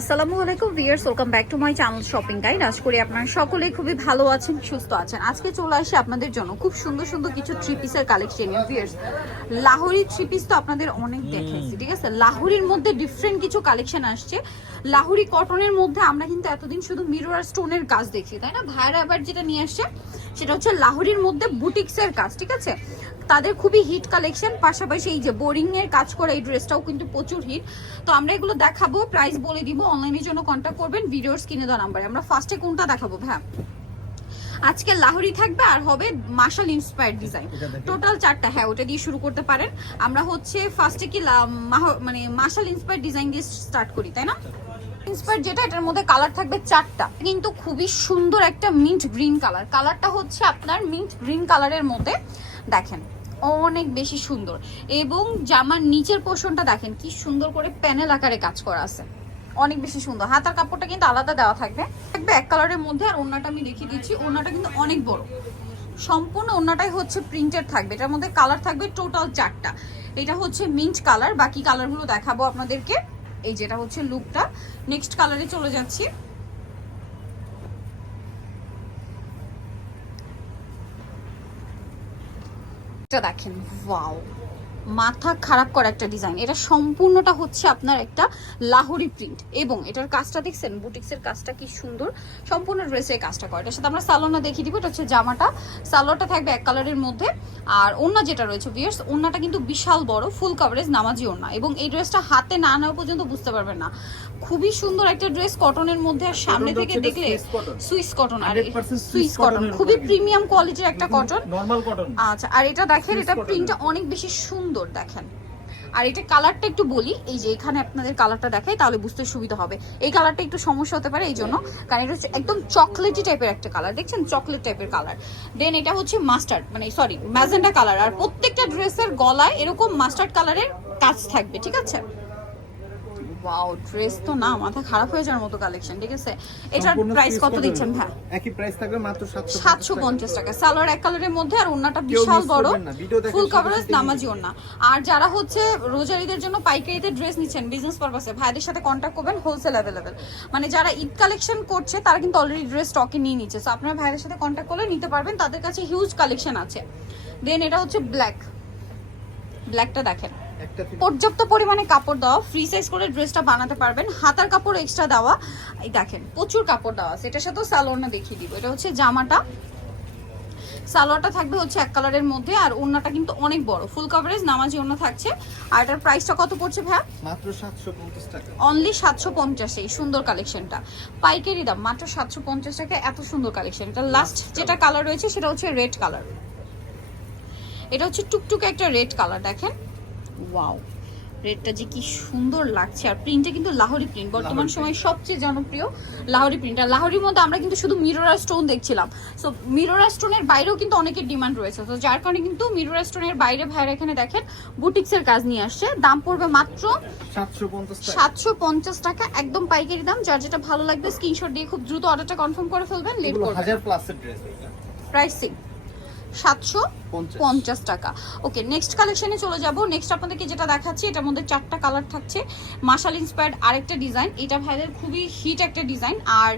আসসালামু আলাইকুম viewers welcome back to my channel shopping guide আশা করি আপনারা সকলেই খুবই ভালো আছেন সুস্থ আছেন। আজকে চলে আসি আপনাদের জন্য খুব সুন্দর সুন্দর কিছু থ্রি পিসের collection viewers Lahori three piece তো আপনাদের অনেক দেখাইছি ঠিক আছে? লাহোরির মধ্যে ডিফারেন্ট কিছু কালেকশন আসছে। লাহোরি কটনের মধ্যে আমরা কিন্তু এতদিন শুধু মিরর আর স্টোনের কাজ দেখছি তাই না? ভাইরা আবার যেটা নিয়ে আসছে সেটা হচ্ছে লাহোরির মধ্যে বুটিক্সের কাজ ঠিক আছে? তাদের খুবই হিট কালেকশন পাশাপাশি এই যে বোরিং এর কাজ করা এই ড্রেসটাও কিন্তু প্রচুর হিট তো আমরা এগুলো দেখাবো প্রাইস বলে দিব অনলাইনের জন্য কন্ট্যাক্ট করবেন ভিডিওর স্ক্রিনে দেওয়া নাম্বারে আমরা ফার্স্টে কোনটা দেখাবো হ্যাঁ আজকে লাহোরি থাকবে আর হবে মার্শাল ইন্সপায়ার্ড ডিজাইন টোটাল চারটা হ্যাঁ ওটা দিয়ে শুরু করতে পারেন। আমরা হচ্ছে ফার্স্টে কি মানে মার্শাল ইন্সপায়ার্ড ডিজাইন দিয়ে স্টার্ট করি তাই না? ইন্সপায়ার যেটা এটার মধ্যে কালার থাকবে চারটা। কিন্তু খুবই সুন্দর একটা মিন্ট গ্রিন কালার কালারটা হচ্ছে আপনার মিন্ট গ্রিন কালারের মধ্যে। দেখেন অনেক বেশি সুন্দর। এবং জামার নিচের পোর্শনটা দেখেন, কি সুন্দর করে প্যানেল আকারে কাজ করা আছে। অনেক বেশি সুন্দর। হাতার কাপড়টা কিন্তু আলাদা দেওয়া থাকবে। থাকবে এক কালারের মধ্যে আর ওড়নাটা আমি দেখিয়ে দিচ্ছি। ওড়নাটা কিন্তু অনেক বড়। সম্পূর্ণ ওড়নাটাই হচ্ছে প্রিন্টেড থাকবে। এটার মধ্যে কালার থাকবে টোটাল চারটা। এটা হচ্ছে মিন্ট কালার বাকি কালারগুলো দেখাবো আপনাদেরকে। এই যেটা হচ্ছে লুকটা নেক্সট কালারে চলে যাচ্ছি। এটা দেখেন, ওয়াও। মাথা খারাপ করা একটা ডিজাইন এটা সম্পূর্ণটা হচ্ছে আপনার একটা লাহোরি প্রিন্ট এবং এটার কাজটা দেখছেন? বুটিক্সের কাজটা কি সুন্দর। সম্পূর্ণ ড্রেসের কাজটা করে। এটার সাথে আমরা সালোনা দেখিয়ে দিব। এটা হচ্ছে জামাটা। সালোয়ারটা থাকবে এক কালারের মধ্যে। আর ওন্না যেটা রয়েছে বিয়ার্স ওন্নাটা কিন্তু বিশাল বড় ফুল কভারেজ নামাজি ওন্না এবং এই ড্রেসটা হাতে না নেওয়া পর্যন্ত বুঝতে পারবেন না। খুবই সুন্দর একটা ড্রেস কটনের মধ্যে আর সামনে থেকে দেখলে সুইস কটন আর সুইস কটন খুবই প্রিমিয়াম কোয়ালিটির একটা কটন নরমাল কটন আচ্ছা আর এটা দেখেন এটা প্রিন্টটা অনেক বেশি সুন্দর দেখেন। আর এটা কালারটা একটু বলি এই যে এখানে আপনাদের কালারটা দেখাই তাহলে বুঝতে সুবিধা হবে। এই কালারটা একটু সমস্যা হতে পারে এই জন্য কারণ এটা হচ্ছে একদম চকলেটি টাইপের একটা কালার দেখছেন? চকলেট টাইপের কালার দেন এটা হচ্ছে মাস্টার্ড মানে সরি ম্যাজেন্টা কালার আর প্রত্যেকটা ড্রেসের গলায় এরকম মাস্টার্ড কালারের কাজ থাকবে ঠিক আছে? ওয়াও ড্রেস তো না মাথা খারাপ হয়ে যাওয়ার মতো কালেকশন ঠিক আছে? এটার প্রাইস কত দিচ্ছেন। হ্যাঁ একই প্রাইস থাকবে মাত্র 750 সাতশো পঞ্চাশ টাকা। সালোয়ার এক কালারের মধ্যে আর ওন্নাটা বিশাল বড়। ফুল কভারেজ নামাজি ওন্না আর যারা হচ্ছে রোজারিদের জন্য পাইকারিতে ড্রেস নিচ্ছেন বিজনেস পারপাসে ভাইদের সাথে কন্ট্যাক্ট করবেন হোলসেল অ্যাভেলেবেল মানে যারা ঈদ কালেকশন করছে তারা কিন্তু অলরেডি ড্রেস স্টকে নিয়ে নিচ্ছে। সো আপনারা ভাইদের সাথে কন্ট্যাক্ট করলে নিতে পারবেন তাদের কাছে হিউজ কালেকশন আছে। দেন এটা হচ্ছে ব্ল্যাক ব্ল্যাকটা দেখেন। পর্যাপ্ত পরিমাণে কাপড় দেওয়া ফ্রি সাইজ করে ড্রেসটা বানাতে পারবেন। হাতার কাপড় এক্সট্রা দেওয়া। এই দেখেন প্রচুর কাপড় দেওয়া আছে। এটার সাথেও সালোয়ারটা দেখিয়ে দিব। এটা হচ্ছে জামাটা। সালোয়ারটা থাকবে হচ্ছে এক কালারের মধ্যে আর ওড়নাটা কিন্তু অনেক বড়। ফুল কভারেজ নামাজি ওড়না থাকছে। আর এটার প্রাইসটা কত পড়ছে ভাইয়া? মাত্র 750 টাকা। অনলি সাতশো পঞ্চাশ এই সুন্দর কালেকশনটা পাইকারি দাম মাত্র সাতশো পঞ্চাশ টাকা। এত সুন্দর কালেকশন এটা লাস্ট যেটা কালার রয়েছে সেটা হচ্ছে রেড কালার এটা হচ্ছে টুকটুকে একটা রেড কালার দেখেন। ওয়াও রেডটা যে কি সুন্দর লাগছে। আর প্রিন্টটা কিন্তু লাহোরি প্রিন্ট বর্তমান সময় সবচেয়ে জনপ্রিয় লাহোরি প্রিন্ট আর লাহোরির মধ্যে আমরা কিন্তু শুধু মিরোরা স্টোন দেখছিলাম। সো মিরোরা স্টোনের বাইরেও কিন্তু অনেকের ডিমান্ড রয়েছে। তো যার কারণে কিন্তু মিরোরা স্টোনের বাইরে ভাইরা এখানে দেখেন বুটিক্সের কাজ নিয়ে আসছে। দাম পড়বে মাত্র 750 টাকা। সাতশো পঞ্চাশ টাকা একদম পাইকারি দাম। যার যেটা ভালো লাগবে স্ক্রিনশট দিয়ে খুব দ্রুত অর্ডারটা কনফার্ম করে ফেলবেন লেট করবেন। প্রাইসিং সাতশো 50 পঞ্চাশ টাকা। ওকে নেক্সট কালেকশনে চলে যাব। নেক্সট আপনাদেরকে যেটা দেখাচ্ছি এটার মধ্যে চারটা কালার থাকছে। মার্শাল ইন্সপায়ার্ড আরেকটা ডিজাইন এটা ভাইদের খুবই হিট একটা ডিজাইন আর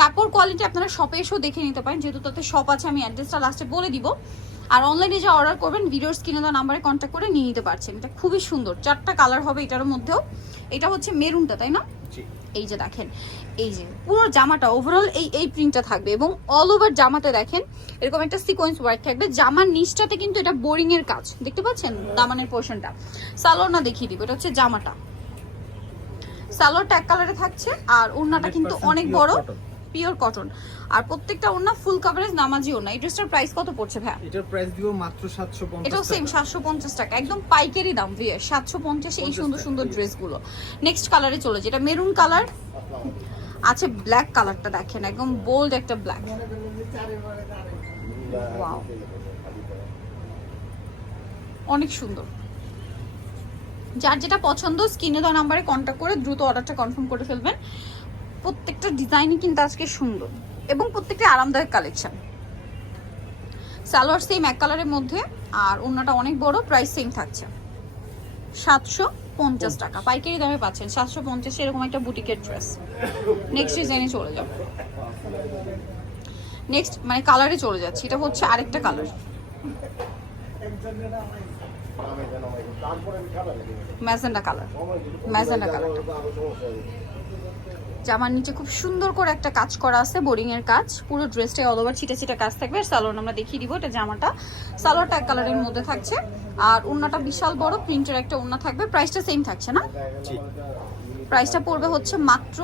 কাপড় কোয়ালিটি আপনারা শপে এসেও দেখে নিতে পারেন। যেহেতু তাতে শপ আছে আমি অ্যাড্রেসটা লাস্টে বলে দিব। আর অনলাইনে যা অর্ডার করবেন ভিডিওর স্ক্রিনে দেওয়া নাম্বারে কন্ট্যাক্ট করে নিয়ে নিতে পারছেন। এটা খুবই সুন্দর। চারটা কালার হবে এটার মধ্যেও। এটা হচ্ছে মেরুনটা তাই না? এই যে দেখেন এই যে পুরো জামাটা ওভারঅল এই এই প্রিন্টটা থাকবে এবং অল ওভার জামাতে দেখেন এরকম একটা সিকোয়েন্স ওয়ার্ক থাকবে। জামার নিচটাতে কিন্তু এটা বোরিং এর কাজ দেখতে পাচ্ছেন? দামানের পোর্শনটা সালোয়ার না দেখিয়ে দিব এটা হচ্ছে জামাটা। সালোয়ারটা এক কালারে থাকছে আর ওড়নাটা কিন্তু অনেক বড়। Pure cotton. আর প্রত্যেকটা ওড়না ফুল কভারেজ নামাজি ওড়না। এই ড্রেসটার প্রাইস কত পড়ছে ভাই এটার প্রাইস দিব মাত্র 750 এটাও সেম টাকা। সাতশো পঞ্চাশ টাকা। একদম পাইকারি দাম সাতশো পঞ্চাশ এই সুন্দর সুন্দর. ড্রেসগুলো নেক্সট কালারে চলে যেটা মেরুন কালার আছে ব্ল্যাক কালারটা দেখেন। একদম বোল্ড একটা ব্ল্যাক অনেক সুন্দর। যার যেটা পছন্দ স্ক্রিনে দেওয়া নাম্বারে কন্ট্যাক্ট করে দ্রুত অর্ডারটা কনফার্ম করে ফেলবেন। প্রত্যেকটা ডিজাইনই কিন্তু আজকে সুন্দর এবং প্রত্যেকটা আরামদায়ক কালেকশন সালোয়ার সেম এক কালারের মধ্যে আর অন্যটা অনেক বড় প্রাইস সেম থাকছে। সাতশো পঞ্চাশ টাকা। পাইকারি দামে পাচ্ছেন। সাতশো পঞ্চাশ এরকম একটা বুটিকের ড্রেস নেক্সট ডিজাইনে চলে যাব। নেক্সট মানে কালারে চলে যাচ্ছে। এটা হচ্ছে আরেকটা colour magenta colour magenta colour জামার নিচে খুব সুন্দর করে একটা কাজ করা আছে বোরিং এর কাজ। পুরো ড্রেসটাই অল ওভার ছিটা ছিটা কাজ থাকবে। আর সালোয়ার আমরা দেখিয়ে দিব এটা জামাটা। সালোয়ারটা এক কালারের মধ্যে থাকছে। আর ওন্নাটা বিশাল বড় প্রিন্টের একটা ওন্না থাকবে। প্রাইসটা সেম থাকছে না? প্রাইসটা পড়বে হচ্ছে মাত্র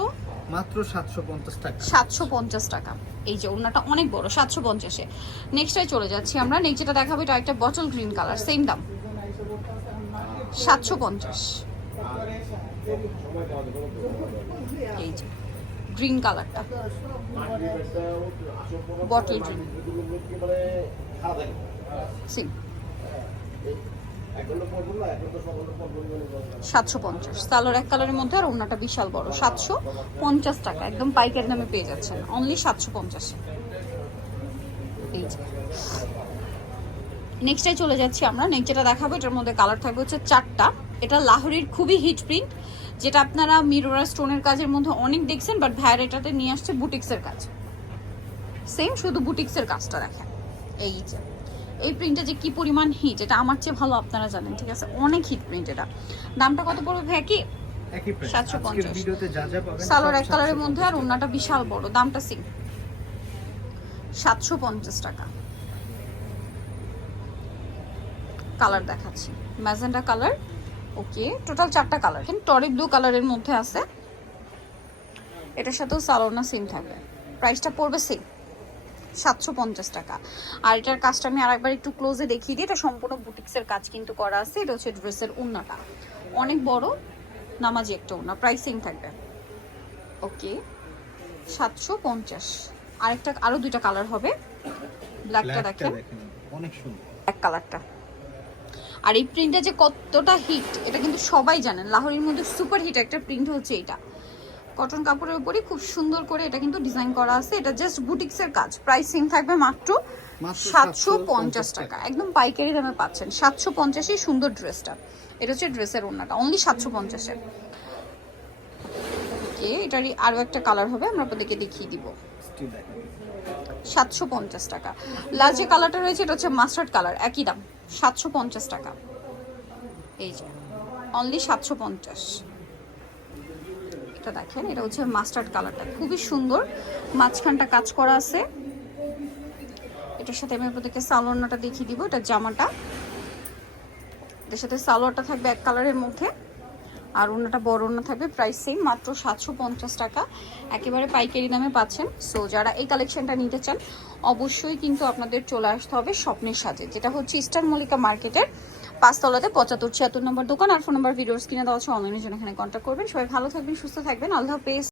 মাত্র সাতশো পঞ্চাশ টাকা। সাতশো পঞ্চাশ টাকা। এই যে ওড়নাটা অনেক বড় সাতশো পঞ্চাশে। নেক্সটাই চলে যাচ্ছি আমরা। নেক্সট যেটা দেখাবো এটা একটা বটল গ্রিন কালার সেম দাম। সাতশো পঞ্চাশ। এই যে গ্রিন কালারটা বটল গ্রিন সেম সাতশো পঞ্চাশ। সালোয়ার এক কালারের মধ্যে আর ওড়নাটা বিশাল বড়। সাতশো পঞ্চাশ টাকা। একদম পাইকারি দামে পেয়ে যাচ্ছেন। অনলি সাতশো পঞ্চাশে। নেক্সটে চলে যাচ্ছি আমরা। নেক্সট যেটা দেখাবো, এটার মধ্যে কালার থাকবে হচ্ছে চারটা। এটা লাহোরির খুবই হিট প্রিন্ট যেটা আপনারা মিরোরা স্টোনের কাজের মধ্যে অনেক দেখছেন বাট ভাইয়ার এটাতে নিয়ে আসছে বুটিক্সের কাজ। সেম শুধু বুটিক্সের কাজটা দেখেন। এই যে এই প্রিন্টটা যে কি পরিমাণ হিট এটা আমার চেয়ে ভালো আপনারা জানেন ঠিক আছে? অনেক হিট প্রিন্ট এটা। দামটা কত পড়বে ভাইয়া কি? একই প্রাইস 750 আজকের ভিডিওতে যা যা পাবেন সালোয়ার এক কালারের মধ্যে আর ওড়নাটা বিশাল বড় দামটা সেম সাতশো পঞ্চাশ টাকা। কালার দেখাচ্ছি। ম্যাজেন্ডা কালার ওকে টোটাল চারটা কালার। কিন্তু টরি ব্লু কালারের মধ্যে আছে। এটার সাথেও সালোনা সেম থাকবে। প্রাইসটা পড়বে সেম সাতশো পঞ্চাশ টাকা। আর এটার কাজটা আমি আরেকবার একটু ক্লোজে দেখিয়ে দিই। এটা সম্পূর্ণ বুটিক্সের কাজ কিন্তু করা আছে। এটা হচ্ছে ড্রেসের উন্নাটা। অনেক বড় নামাজি একটা উন্না। প্রাইসিং থাকবে। ওকে সাতশো পঞ্চাশ। আরেকটা আরও দুইটা কালার হবে। ব্ল্যাকটা দেখেন। দেখেন। অনেক সুন্দর। ব্ল্যাক কালারটা। আর এই প্রিন্টটা যে কতটা হিট এটা কিন্তু সবাই জানেন। লাহোরের মধ্যে সুপার হিট একটা প্রিন্ট হচ্ছে এটা। কটন কাপড়ের উপরই খুব সুন্দর করে এটা কিন্তু ডিজাইন করা আছে। এটা জাস্ট বুটিক্সের কাজ। প্রাইসিং থাকবে মাত্র সাতশো পঞ্চাশ টাকা। একদম পাইকারি দামে পাচ্ছেন। সাতশো পঞ্চাশই সুন্দর ড্রেসটা এটা হচ্ছে ড্রেসের ওড়নাটা। অনলি সাতশো পঞ্চাশে ওকে এটারই আরও একটা কালার হবে। আমরা আপনাদেরকে দেখিয়ে দিব। সাতশো পঞ্চাশ টাকা। লাস্ট যে কালারটা রয়েছে, এটা হচ্ছে মাস্টার্ড কালার একই দাম, সাতশো পঞ্চাশ টাকা। এই যে অনলি সাতশো পঞ্চাশ। এটা দেখেন, এটা হচ্ছে মাস্টার্ড কালারটা খুবই সুন্দর। মাঝখানটা কাজ করা আছে। এটার সাথে আমি আপনাদেরকে সালোয়ারটা দেখিয়ে দিব, এটা জামাটা। এটার সাথে সালোয়ারটা থাকবে এক কালারের মধ্যে। আর ওনাটা বড় ওনা থাকবে প্রাইস সেম মাত্র সাতশো পঞ্চাশ টাকা। একেবারে পাইকারি দামে পাচ্ছেন। সো যারা এই কালেকশনটা নিতে চান, অবশ্যই কিন্তু আপনাদের চলে আসতে হবে স্বপ্নের সাথে যেটা হচ্ছে ইস্টার মল্লিকা মার্কেটের পাঁচতলাতে পঁচাত্তর ছিয়াত্তর নম্বর দোকান। আর ফোন নম্বর ভিডিওস কিনে দেওয়া আছে। অনলাইনের জন্য এখানে কন্ট্যাক্ট করবেন। সবাই ভালো থাকবেন, সুস্থ থাকবেন। আল্লাহ হাফেজ।